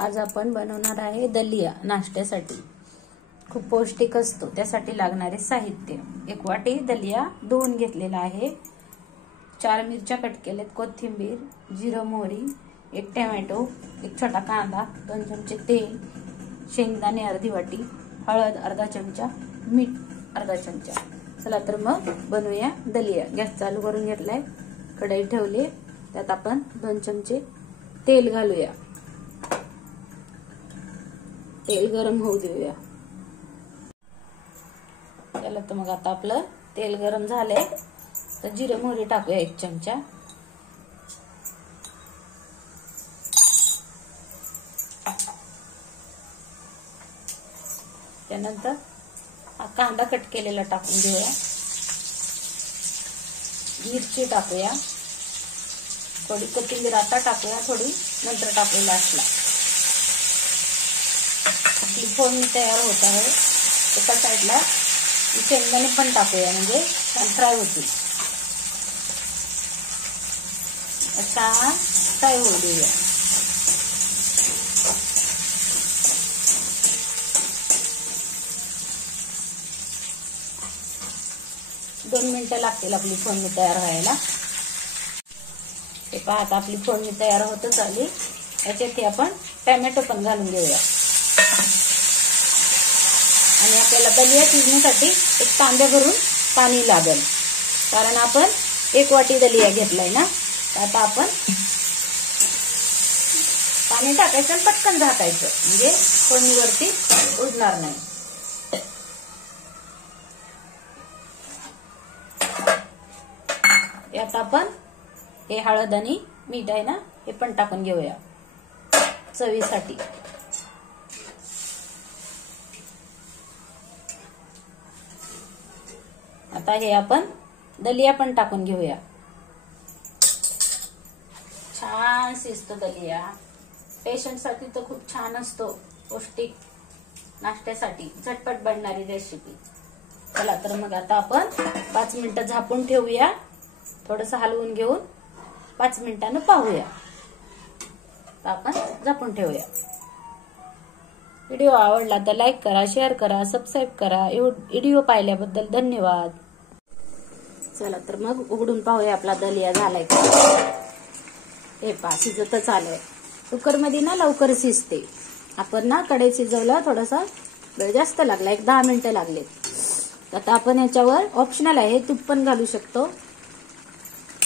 आज आपण बनवणार आहे दलिया नाश्त्यासाठी। खूप पौष्टिक असतो। त्यासाठी लागणारे साहित्य: 1 वाटी दलिया धुवून घेतलेला आहे, 4 मिरच्या कट केलेत, कोथिंबीर, जिरं, मोहरी, 1 टोमॅटो, 1 छोटा कांदा, 2 चमचे तेल, शेंगदाणे अर्धी वाटी, हळद अर्धा चमचा, मीठ अर्धा चमचा। चला तर मग बनवूया दलिया। गॅस चालू करून घेतलाय, कढई ठेवली, त्यात आपण 2 चमचे तेल घालूया। तेल गरम होऊ देऊया। चला तर मग आता आपलं तेल गरम झालंय, तर जिरे मोहरी टाकूया 1 चमचा। त्यानंतर हा कांदा कट केलेला टाकून घेऊया, मिरची टाकूया, थोडी कोथिंबीर आता टाकूया, थोडी नंतर टाकूया लास्टला। आपली फोडणी तयार होत आहे। एका साईडला शेंगदाणे पण टाकूया, म्हणजे फ्राय होतील। असा फ्राय होऊ देऊया। दोन मिनिटं लागतील आपली फोडणी तयार व्हायला। हे पहा, आता आपली फोडणी तयार होतच आली। याच्यात आपण टोमॅटो पण घालून घेऊया आणि आपल्याला दलिया शिजण्यासाठी 1 तांब्या भरून पाणी लागेल, कारण आपण 1 वाटी दलिया घेतलाय ना। आता आपण पाणी टाकायचं आणि पटकन झाकायचं, म्हणजे फोडणीवरती उडणार नाही। यात आपण हे हळद आणि मीठ आहे ना, हे पण टाकून घेऊया चवीसाठी। आता हे आपण दलिया पण टाकून घेऊया। छान शिजतो दलिया। पेशंट साठी तर खूप छान असतो, पौष्टिक नाश्त्यासाठी झटपट बनणारी रेसिपी। चला तर मग आता आपण 5 मिनिटं झाकून ठेवूया, थोडंसं हलवून घेऊन 5 मिनिटांनी पाहूया। तर आपण झाकून ठेवूया। व्हिडिओ आवडला तर लाईक करा, शेअर करा, सबस्क्राईब करा। व्हिडिओ पाहिल्याबद्दल धन्यवाद। चला तर मग उघडून पाहूया आपला दलिया झालाय का। हे पहा, शिजतच आलंय। कुकर मध्ये ना लवकर शिजते। आपण ना कढईत शिजवलं, थोडासा वेळ जास्त लागला, 10 मिनिटं लागले। आता आपण याच्यावर ऑप्शनल आहे, तूप पण घालू शकतो।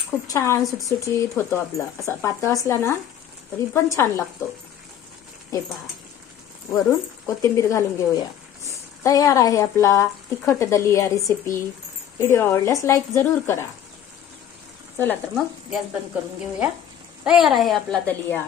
खूप छान सुटसुटीत होतो आपला। असा पातळ असला ना तरी पण छान लागतो। हे पहा, वरून कोथिंबीर घालून घेऊया। तयार आहे आपला तिखट दलिया रेसिपी। व्हिडिओ आवडल्यास लाईक जरूर करा। चला तर मग गॅस बंद करून घेऊया। तयार आहे आपला दलिया।